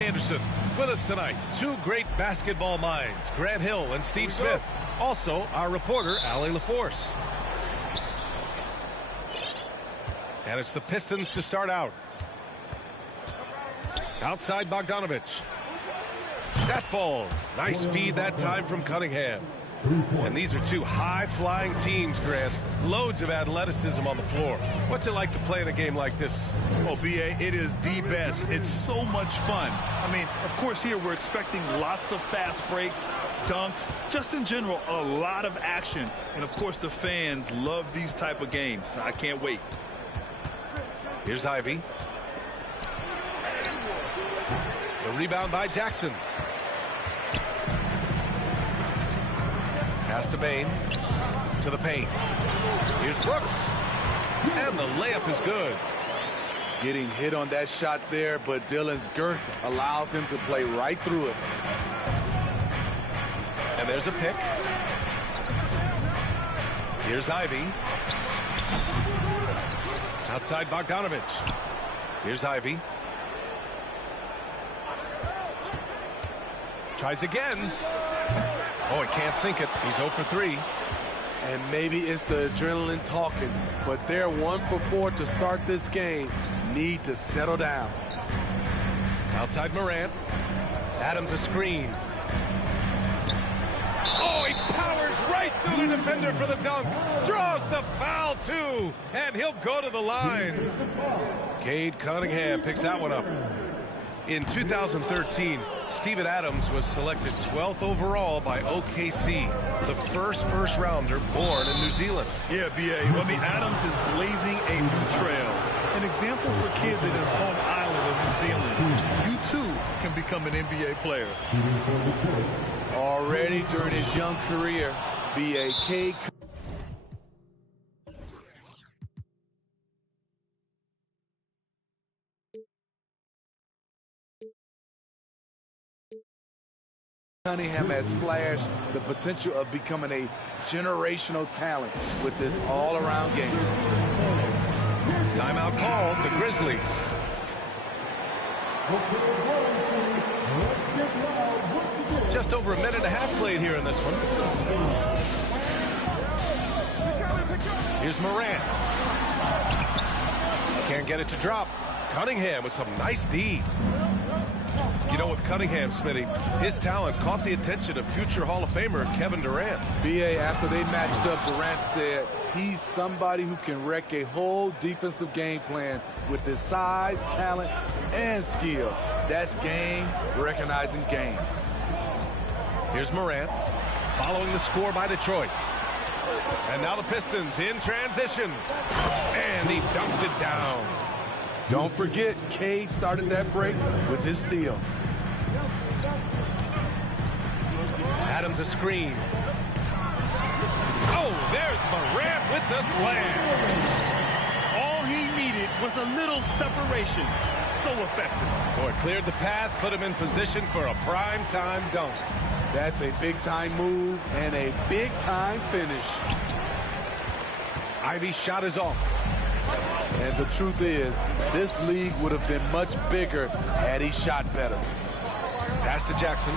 Anderson with us tonight. Two great basketball minds, Grant Hill and Steve Smith. Also, our reporter, Allie LaForce. And it's the Pistons to start out. Outside Bogdanovich. That falls. Nice feed that time from Cunningham. And these are two high-flying teams, Grant. Loads of athleticism on the floor. What's it like to play in a game like this? Oh, B.A., it is the best. It's so much fun. I mean, of course, here we're expecting lots of fast breaks, dunks, just in general, a lot of action. And, of course, the fans love these type of games. I can't wait. Here's Ivy. The rebound by Jackson. Pass to Bain. To the paint. Here's Brooks. And the layup is good. Getting hit on that shot there, but Dillon's girth allows him to play right through it. And there's a pick. Here's Ivy. Outside Bogdanovich. Here's Ivy. Tries again. Oh, he can't sink it. He's 0 for 3. And maybe it's the adrenaline talking, but they're 1 for 4 to start this game. Need to settle down. Outside Morant. Adams a screen. Oh, he powers right through the defender for the dunk. Draws the foul, too. And he'll go to the line. Cade Cunningham picks that one up. In 2013, Steven Adams was selected 12th overall by OKC, the first rounder born in New Zealand. Yeah, B.A. I mean, Adams is blazing a new trail. An example for kids in his home island of New Zealand. You, too, can become an NBA player. Already during his young career, B.A.K. Cunningham has flashed the potential of becoming a generational talent with this all-around game. Timeout called, the Grizzlies. Just over a minute and a half played here in this one. Here's Morant. Can't get it to drop. Cunningham with some nice D. You know, with Cunningham, Smitty, his talent caught the attention of future Hall of Famer Kevin Durant. B.A., after they matched up, Durant said he's somebody who can wreck a whole defensive game plan with his size, talent, and skill. That's game recognizing game. Here's Morant, following the score by Detroit. And now the Pistons in transition. And he dunks it down. Don't forget, Cade started that break with his steal. Adams a screen. Oh, there's Morant with the slam. All he needed was a little separation. So effective. Boy, cleared the path, put him in position for a prime-time dunk. That's a big-time move and a big-time finish. Ivy's shot is off. And the truth is, this league would have been much bigger had he shot better. Pass to Jackson.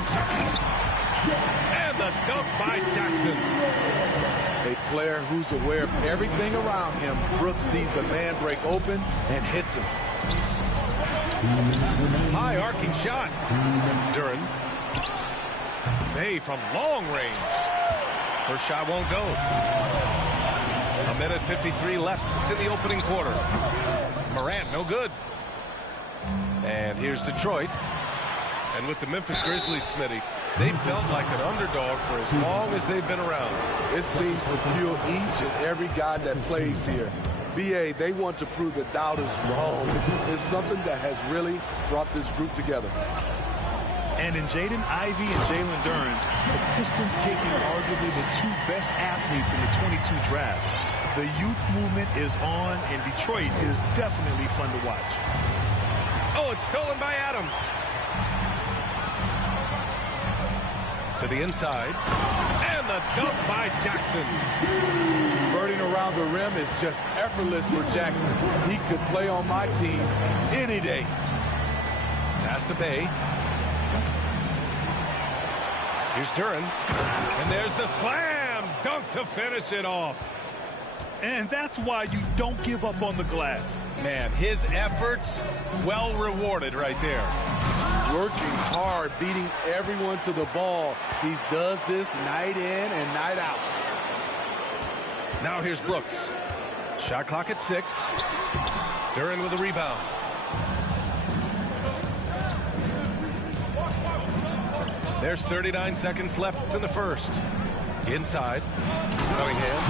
And the dunk by Jackson. A player who's aware of everything around him. Brooks sees the man break open and hits him. High arcing shot. Duran. Bay from long range. First shot won't go. A minute 53 left in the opening quarter. Morant, no good. And here's Detroit. And with the Memphis Grizzlies, Smitty, they felt like an underdog for as long as they've been around. It seems to fuel each and every guy that plays here. B.A., they want to prove the doubters wrong. It's something that has really brought this group together. And in Jaden Ivey and Jalen Duren, the Pistons taking arguably the two best athletes in the 22 draft. The youth movement is on, and Detroit is definitely fun to watch. Oh, it's stolen by Adams. To the inside. And the dunk by Jackson. Converting around the rim is just effortless for Jackson. He could play on my team any day. Pass to Bay. Here's Duran. And there's the slam dunk to finish it off. And that's why you don't give up on the glass. Man, his efforts well rewarded right there. Working hard, beating everyone to the ball. He does this night in and night out. Now here's Brooks. Shot clock at 6. Duran with a rebound. There's 39 seconds left in the first. Inside. Cunningham.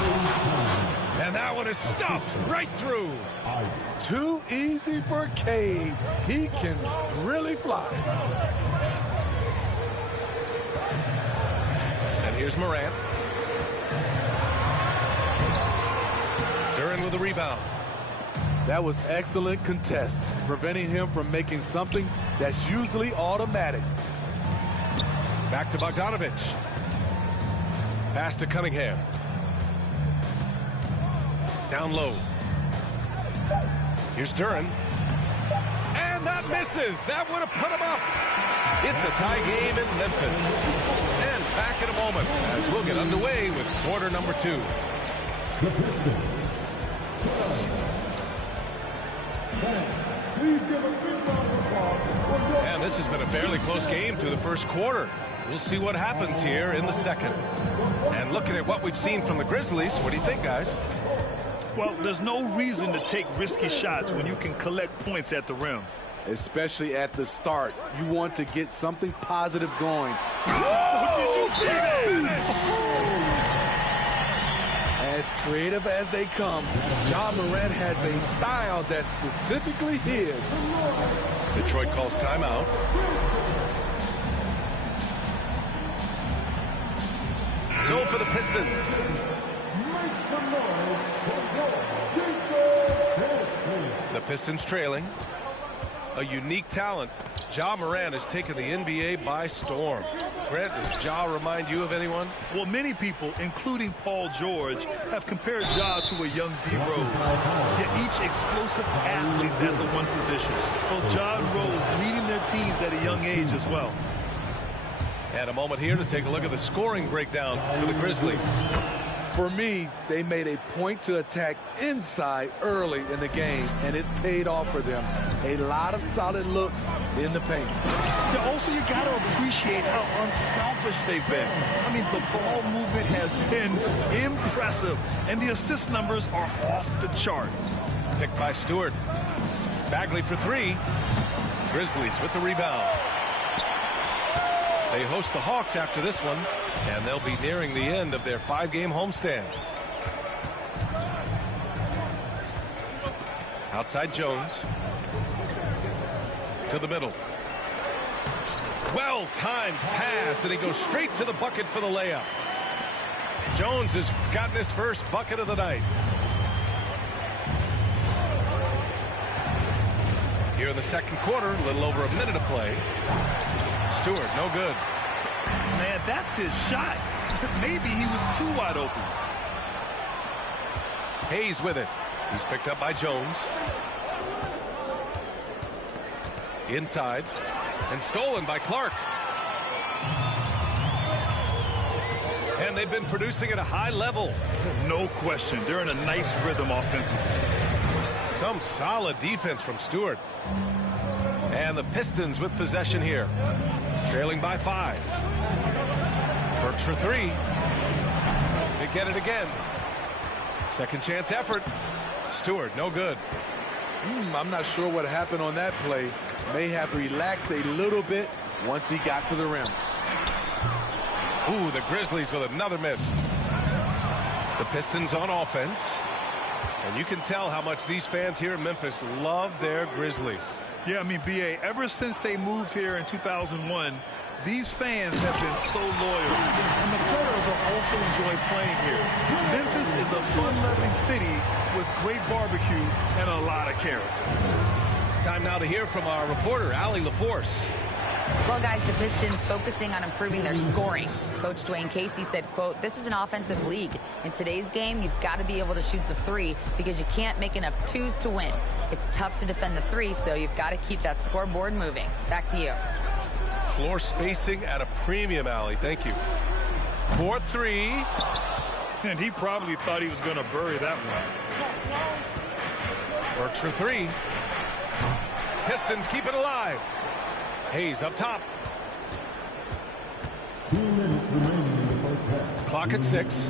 And that one is stuffed right through. Too easy for Cade. He can really fly. And here's Morant. Duran with a rebound. That was excellent contest, preventing him from making something that's usually automatic. Back to Bogdanovich. Pass to Cunningham. Down low. Here's Duran. And that misses. That would have put him up. It's a tie game in Memphis. And back in a moment as we'll get underway with quarter number 2. And this has been a fairly close game through the first quarter. We'll see what happens here in the second. And looking at what we've seen from the Grizzlies, what do you think, guys? Well, there's no reason to take risky shots when you can collect points at the rim. Especially at the start. You want to get something positive going. Oh, did you see that? As creative as they come, Ja Morant has a style that's specifically his. Detroit calls timeout. So for the Pistons. The Pistons trailing. A unique talent. Ja Morant has taken the NBA by storm. Grant, does Ja remind you of anyone? Well, many people, including Paul George, have compared Ja to a young D. Rose. Yet each explosive athletes at the one position. Both Ja and Rose leading their teams at a young age as well. And a moment here to take a look at the scoring breakdown for the Grizzlies. For me, they made a point to attack inside early in the game, and it's paid off for them. A lot of solid looks in the paint. Yeah, also, you got to appreciate how unselfish they've been. I mean, the ball movement has been impressive, and the assist numbers are off the chart. Picked by Stewart. Bagley for 3. Grizzlies with the rebound. They host the Hawks after this one, and they'll be nearing the end of their 5-game homestand. Outside Jones. To the middle. Well-timed pass, and he goes straight to the bucket for the layup. Jones has gotten his first bucket of the night. Here in the second quarter, a little over a minute of play. Stewart, no good. Man, that's his shot. Maybe he was too wide open. Hayes with it. He's picked up by Jones. Inside. And stolen by Clark. And they've been producing at a high level. No question. They're in a nice rhythm offensively. Some solid defense from Stewart. And the Pistons with possession here. Trailing by 5. Burks for 3. They get it again. Second chance effort. Stewart, no good. I'm not sure what happened on that play. May have relaxed a little bit once he got to the rim. Ooh, the Grizzlies with another miss. The Pistons on offense. And you can tell how much these fans here in Memphis love their Grizzlies. Yeah, I mean, B.A., ever since they moved here in 2001, these fans have been so loyal. And the players are also enjoying playing here. Memphis is a fun-loving city with great barbecue and a lot of character. Time now to hear from our reporter, Allie LaForce. Well, guys, the Pistons focusing on improving their scoring. Coach Dwayne Casey said, quote, "This is an offensive league. In today's game, you've got to be able to shoot the three because you can't make enough twos to win. It's tough to defend the three, so you've got to keep that scoreboard moving." Back to you. Floor spacing at a premium, Allie. Thank you. 4-3. And he probably thought he was going to bury that one. Works for three. Pistons keep it alive. Hayes up top. Clock at 6.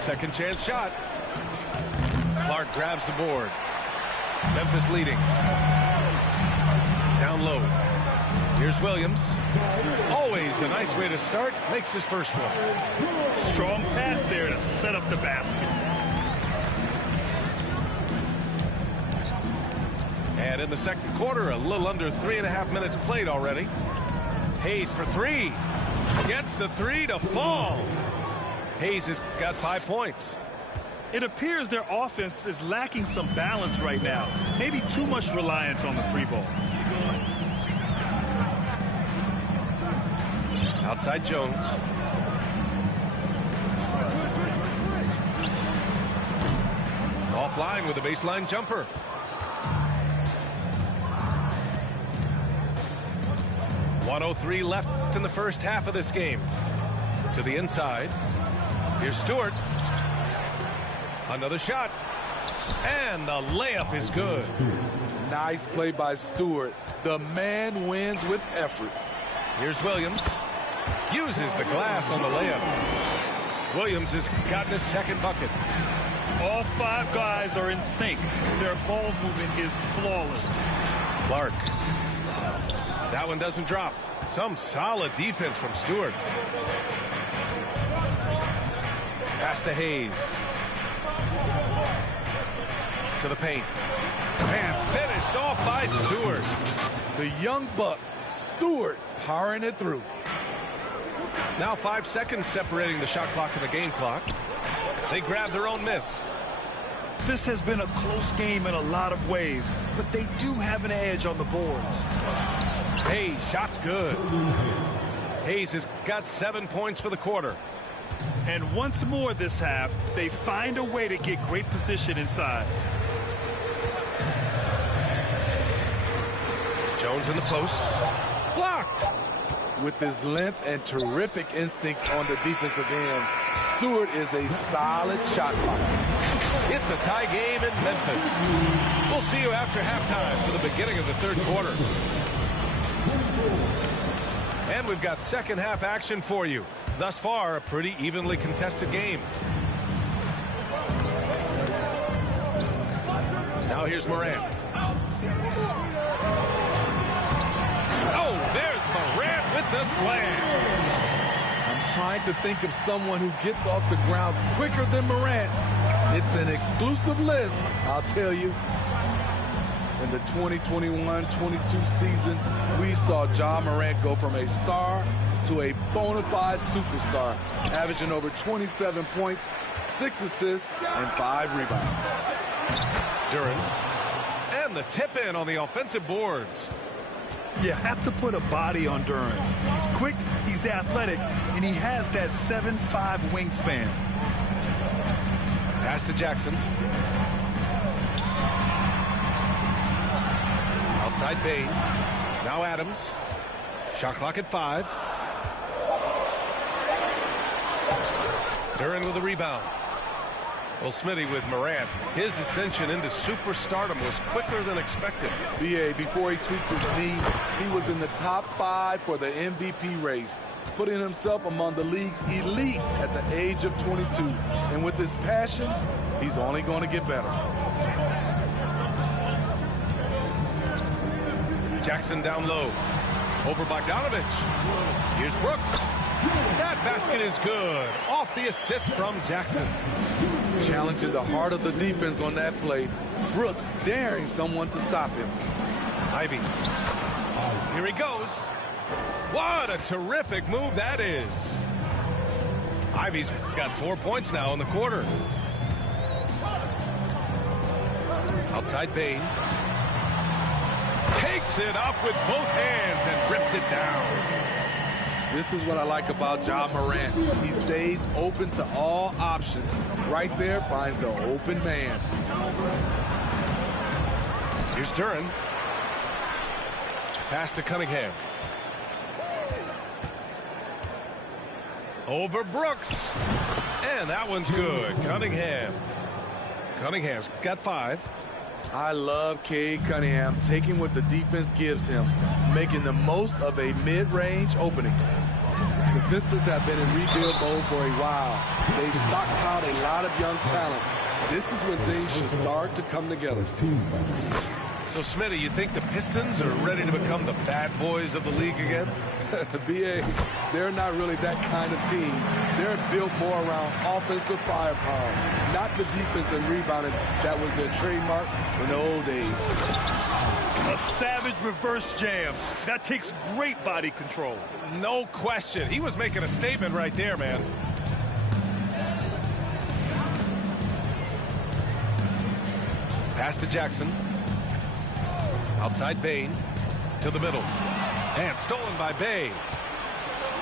Second chance shot. Clark grabs the board. Memphis leading. Down low. Here's Williams. Always a nice way to start. Makes his first one. Strong pass there to set up the basket. And in the second quarter, a little under 3.5 minutes played already. Hayes for three. Gets the three to fall. Hayes has got 5 points. It appears their offense is lacking some balance right now. Maybe too much reliance on the three ball. Outside Jones. Offline with a baseline jumper. .103 left in the first half of this game. To the inside. Here's Stewart. Another shot. And the layup is good. Nice play by Stewart. The man wins with effort. Here's Williams. Uses the glass on the layup. Williams has gotten his second bucket. All 5 guys are in sync. Their ball movement is flawless. Clark. That one doesn't drop. Some solid defense from Stewart. Pass to Hayes. To the paint. And finished off by Stewart. The young buck, Stewart, powering it through. Now 5 seconds separating the shot clock and the game clock. They grab their own miss. This has been a close game in a lot of ways, but they do have an edge on the boards. Hayes, shot's good. Hayes has got 7 points for the quarter. And once more this half, they find a way to get great position inside. Jones in the post. Blocked. With his length and terrific instincts on the defensive end, Stewart is a solid shot blocker. It's a tie game in Memphis. We'll see you after halftime for the beginning of the third quarter. And we've got second half action for you. Thus far, a pretty evenly contested game. Now here's Morant. Oh, there's Morant with the slam. I'm trying to think of someone who gets off the ground quicker than Morant. It's an exclusive list, I'll tell you. In the 2021-22 season, we saw Ja Morant go from a star to a bona fide superstar, averaging over 27 points, 6 assists, and 5 rebounds. Duren. And the tip in on the offensive boards. You have to put a body on Duren. He's quick, he's athletic, and he has that 7'5" wingspan. Pass to Jackson. Outside Bain. Now Adams. Shot clock at 5. Duren with a rebound. Well, Smitty with Morant. His ascension into superstardom was quicker than expected. B.A., before he tweaks his knee, he was in the top 5 for the MVP race, putting himself among the league's elite at the age of 22. And with his passion, he's only going to get better. Jackson down low. Over Bogdanovich. Here's Brooks. That basket is good. Off the assist from Jackson. Challenging the heart of the defense on that play. Brooks daring someone to stop him. Ivy. Here he goes. What a terrific move that is. Ivy's got 4 points now in the quarter. Outside Bain. Takes it up with both hands and rips it down. This is what I like about Ja Morant. He stays open to all options. Right there finds the open man. Here's Duren. Pass to Cunningham. Over Brooks. And that one's good. Cunningham's got 5. I love Cade Cunningham taking what the defense gives him, making the most of a mid-range opening. The Pistons have been in rebuild mode for a while. They've stockpiled a lot of young talent. This is when things should start to come together. So, Smitty, you think the Pistons are ready to become the bad boys of the league again? BA, they're not really that kind of team. They're built more around offensive firepower, not the defense and rebounding that was their trademark in the old days. A savage reverse jam. That takes great body control. No question. He was making a statement right there, man. Pass to Jackson. Outside Bane. To the middle. And stolen by Bay.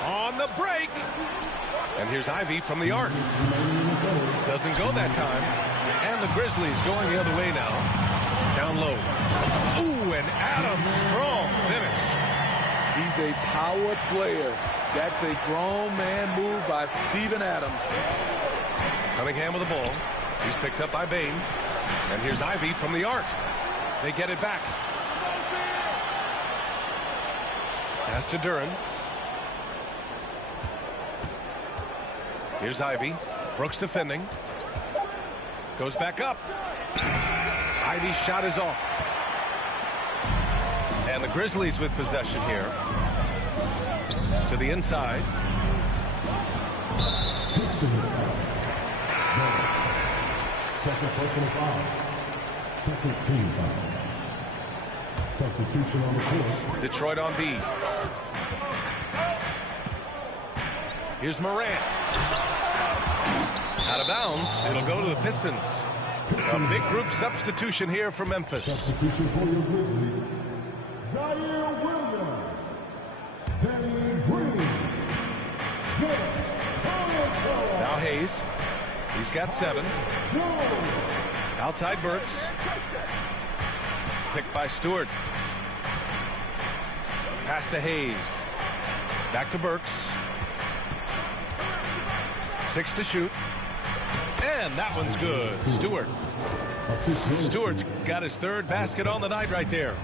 On the break. And here's Ivy from the arc. Doesn't go that time. And the Grizzlies going the other way now. Down low. Ooh, and Adams, strong finish. He's a power player. That's a grown man move by Steven Adams. Cunningham with the ball. He's picked up by Bane. And here's Ivy from the arc. They get it back. Pass to Duren. Here's Ivy. Brooks defending. Goes back up. Ivy's shot is off. And the Grizzlies with possession here. To the inside. Second personal foul. Second team foul. Substitution on the court. Detroit on D. Here's Morant. Out of bounds. It'll go to the Pistons. A big group substitution here for Memphis. Substitution for your Grizzlies. Zaire Williams. Danny Green. Now Hayes. He's got 7. Outside Burks. Picked by Stewart. Pass to Hayes. Back to Burks. 6 to shoot. And that one's good. Stewart's got his 3rd basket on the night right there.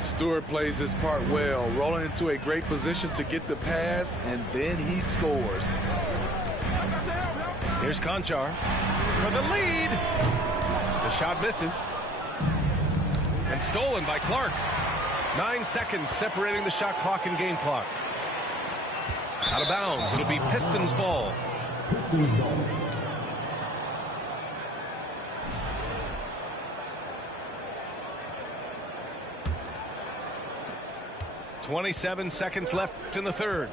Stewart plays his part well, rolling into a great position to get the pass, and then he scores. Here's Conchar for the lead. The shot misses. And stolen by Clark. 9 seconds separating the shot clock and game clock. Out of bounds. It'll be Pistons ball. Pistons ball. 27 seconds left in the 3rd.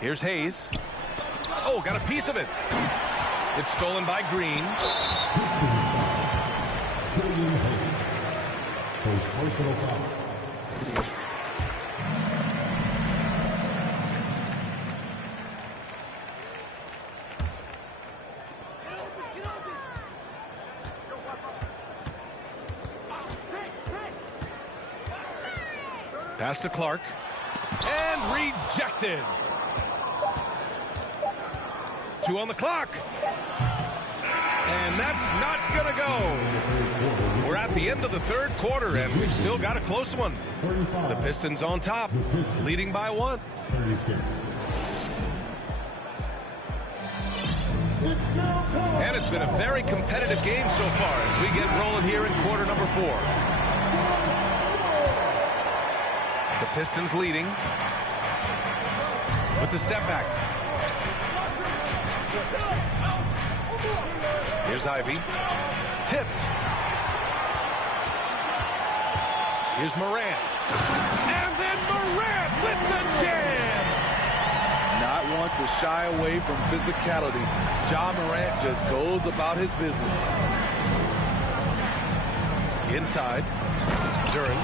Here's Hayes. Oh, got a piece of it. It's stolen by Green. First personal foul. Pass to Clark. And rejected. 2 on the clock. And that's not going to go. We're at the end of the 3rd quarter, and we've still got a close one. The Pistons on top, leading by 1. 36. And it's been a very competitive game so far as we get rolling here in quarter number 4. The Pistons leading with the step back. Here's Ivy. Tipped. Here's Morant. And then Morant with the jam. Not want to shy away from physicality. Ja Morant just goes about his business. Inside. Duren.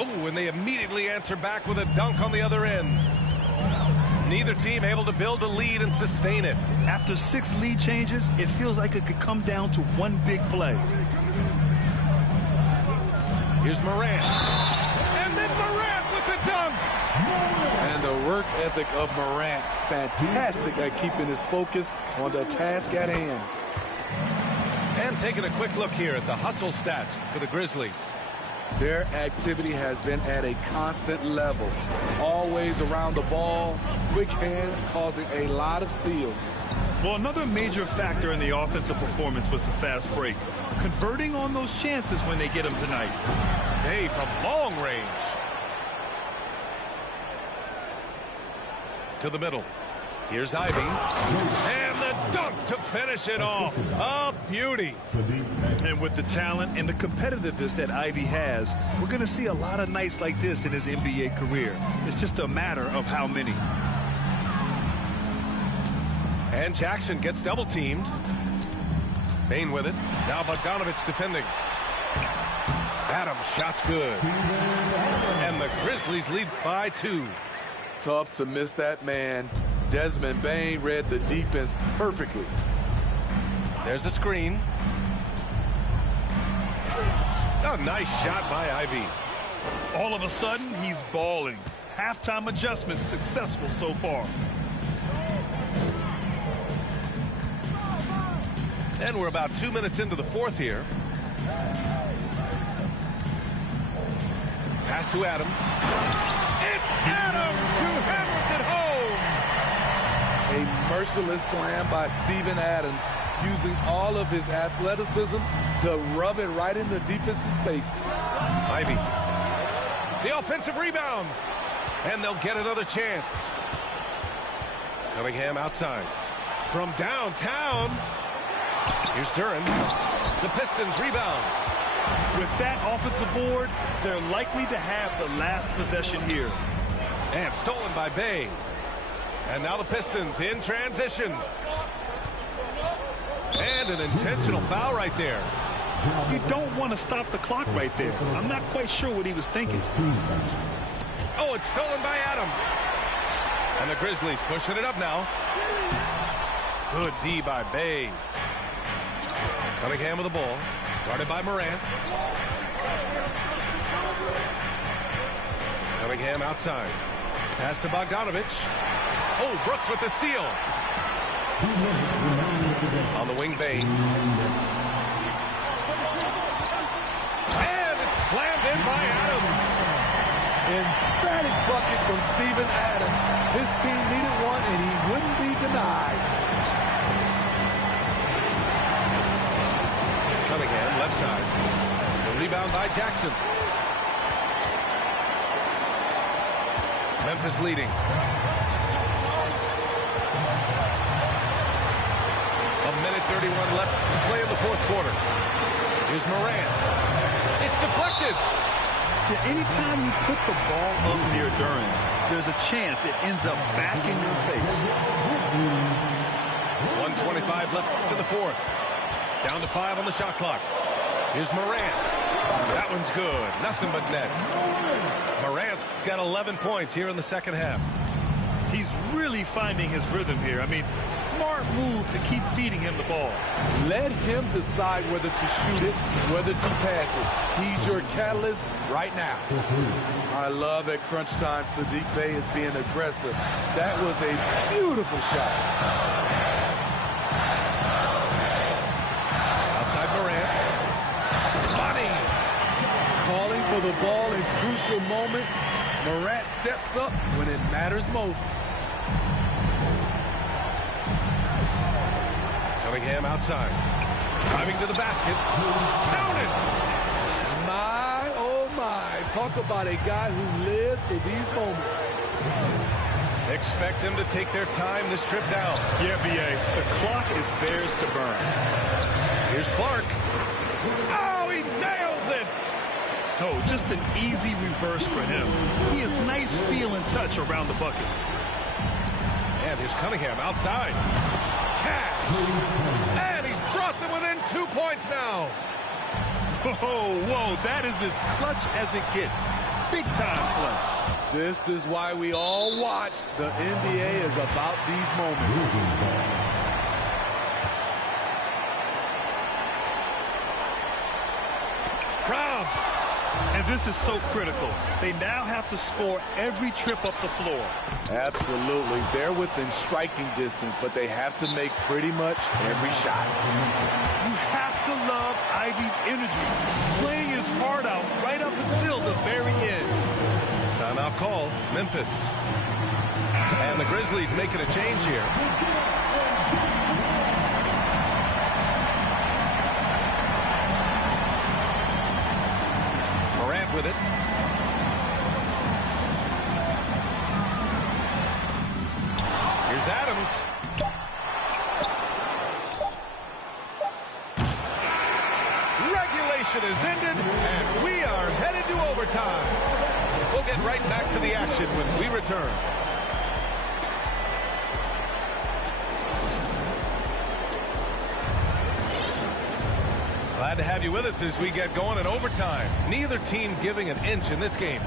Oh, and they immediately answer back with a dunk on the other end. Neither team able to build a lead and sustain it. After 6 lead changes, it feels like it could come down to one big play. Here's Morant. And then Morant with the dunk. And the work ethic of Morant, fantastic at keeping his focus on the task at hand. And taking a quick look here at the hustle stats for the Grizzlies. Their activity has been at a constant level. Always around the ball, quick hands causing a lot of steals. Well, another major factor in the offensive performance was the fast break. Converting on those chances when they get them tonight. Hey, from long range. To the middle. Here's Ivy. And the dunk to finish it off. A beauty. And with the talent and the competitiveness that Ivy has, we're going to see a lot of nights like this in his NBA career. It's just a matter of how many. And Jackson gets double teamed. Bain with it. Now Bogdanovich defending. Adams shot's good. And the Grizzlies lead by 2. Tough to miss that man. Desmond Bain read the defense perfectly. There's a screen. A nice shot by Ivy. All of a sudden, he's balling. Halftime adjustments successful so far. And we're about 2 minutes into the fourth here. Pass to Adams. It's Adams who hammers it home. A merciless slam by Steven Adams, using all of his athleticism to rub it right in the defensive space. Ivy. The offensive rebound. And they'll get another chance. Cunningham outside. From downtown. Here's Duren. The Pistons rebound. With that offensive board, they're likely to have the last possession here. And stolen by Bay. And now the Pistons in transition. And an intentional foul right there. You don't want to stop the clock right there. I'm not quite sure what he was thinking. Oh, it's stolen by Adams. And the Grizzlies pushing it up now. Good D by Bay. Cunningham with the ball. Guarded by Morant. Cunningham outside. Pass to Bogdanovich. Oh, Brooks with the steal. On the wing, Bain. And it's slammed in by Adams. Emphatic bucket from Steven Adams. His team needed one, and he wouldn't be denied. Cunningham, left side. The rebound by Jackson. Memphis leading. A minute 31 left to play in the fourth quarter. Here's Morant. It's deflected. Yeah, anytime you put the ball up near Duren, there's a chance it ends up back in your face. 1:25 left to the fourth. Down to 5 on the shot clock. Here's Morant. That one's good. Nothing but net. Morant's got 11 points here in the second half. He's really finding his rhythm here. I mean, smart move to keep feeding him the ball. Let him decide whether to shoot it, whether to pass it. He's your catalyst right now. I love at crunch time Saddiq Bey is being aggressive. That was a beautiful shot. Outside Morant. Money. Calling for the ball in crucial moments. Morant steps up when it matters most. Cunningham outside. Driving to the basket. Counted. My, oh my. Talk about a guy who lives for these moments. Expect them to take their time this trip down. Yeah, B.A., the clock is theirs to burn. Here's Clark. Oh, he nails it. Oh, just an easy reverse for him. He has nice feel and touch around the bucket. And here's Cunningham outside. Cash. And he's brought them within 2 points now. Whoa, that is as clutch as it gets. Big time play. This is why we all watch. The NBA is about these moments. Robbed. And this is so critical. They now have to score every trip up the floor. Absolutely. They're within striking distance, but they have to make pretty much every shot. You have to love Ivy's energy. Playing his heart out right up until the very end. Timeout call, Memphis. And the Grizzlies making a change here. Morant with it. Here's Adams. Regulation is ended, and we are headed to overtime. We'll get right back to the action when we return. Glad to have you with us as we get going in overtime. Neither team giving an inch in this game.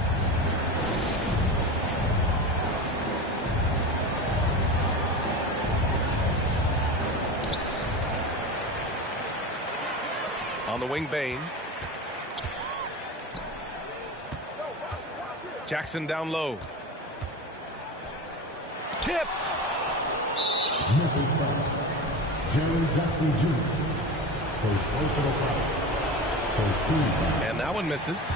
On the wing, Bain. Jackson down low. Tipped. Memphis foul. Jaren Jackson Jr. First personal foul. First team foul. And that one misses.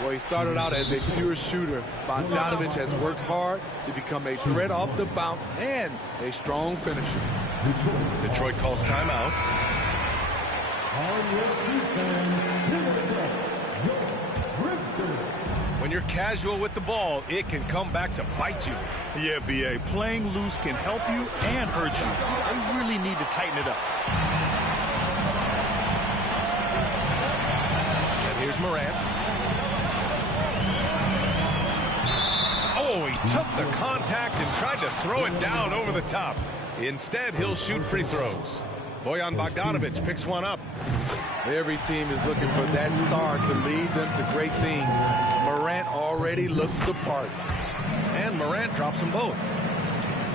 Well, he started out as a pure shooter. Bogdanovich has worked hard to become a threat off the bounce and a strong finisher. Detroit calls timeout. When you're casual with the ball, it can come back to bite you. Yeah, B.A., playing loose can help you and hurt you. They really need to tighten it up. And here's Morant. Oh, he took the contact and tried to throw it down over the top. Instead, he'll shoot free throws. Bojan Bogdanovich picks one up. Every team is looking for that star to lead them to great things. Morant already looks the part. And Morant drops them both.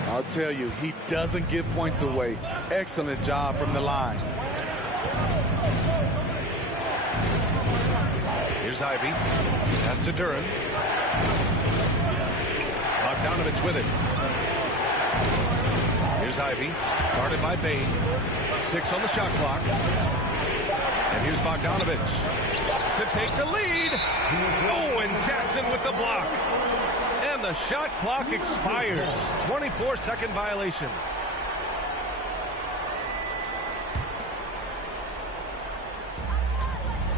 I'll tell you, he doesn't give points away. Excellent job from the line. Here's Ivy. Pass to Duran. Bogdanovich with it. Here's Ivy. Guarded by Bain. 6 on the shot clock. And here's Bogdanovich to take the lead. Oh, and Jackson with the block. And the shot clock expires. 24-second violation.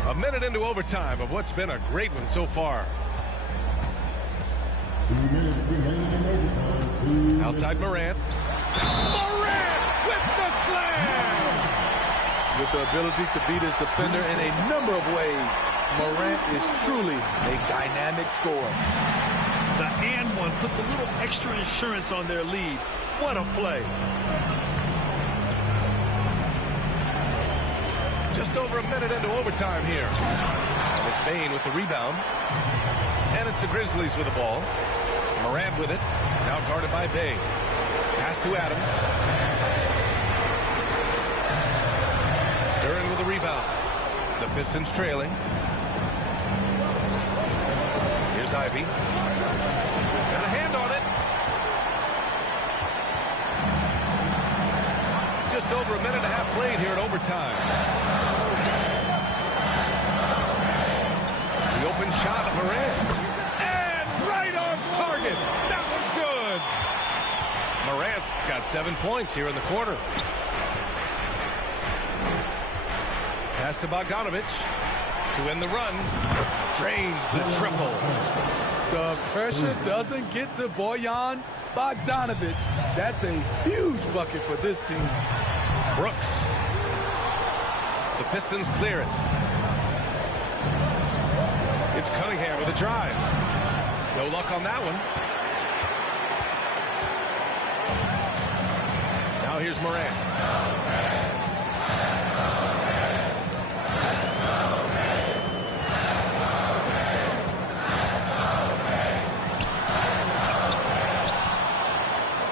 A minute into overtime of what's been a great one so far. 2 minutes remaining in overtime. Outside Morant. Morant with the slam! With the ability to beat his defender in a number of ways, Morant is truly a dynamic scorer. The and one puts a little extra insurance on their lead. What a play. Just over a minute into overtime here. And it's Bain with the rebound. And it's the Grizzlies with the ball. Morant with it. Now guarded by Bay. Pass to Adams. Duran with the rebound. The Pistons trailing. Here's Ivy. Got a hand on it. Just over a minute and a half played here in overtime. The open shot of Morant. And right on target. That was good. Morant's got 7 points here in the quarter. Pass to Bogdanovich to end the run. Drains the triple. The pressure doesn't get to Bojan Bogdanovich. That's a huge bucket for this team. Brooks. The Pistons clear it. It's Cunningham with a drive. No luck on that one. Now here's Morant.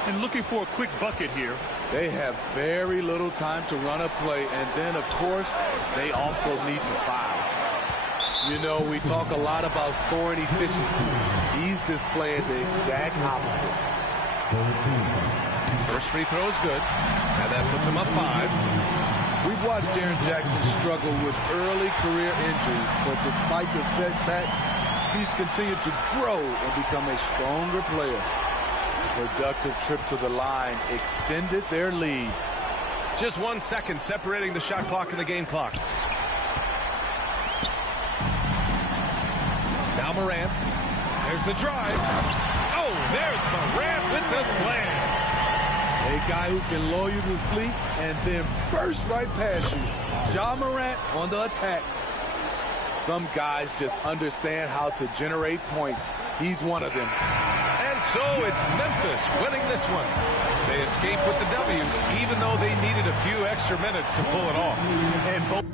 and looking for a quick bucket here. They have very little time to run a play, and then, of course, they also need to foul. You know, we talk a lot about scoring efficiency. He's displaying the exact opposite. First free throw is good, and that puts him up 5. We've watched Jaren Jackson struggle with early career injuries, but despite the setbacks, he's continued to grow and become a stronger player. Productive trip to the line extended their lead. Just 1 second separating the shot clock and the game clock. Now Morant. There's the drive. Oh, there's Morant with the slam. A guy who can lull you to sleep and then burst right past you. Ja Morant on the attack. Some guys just understand how to generate points. He's one of them. And so it's Memphis winning this one. They escape with the W, even though they needed a few extra minutes to pull it off. And both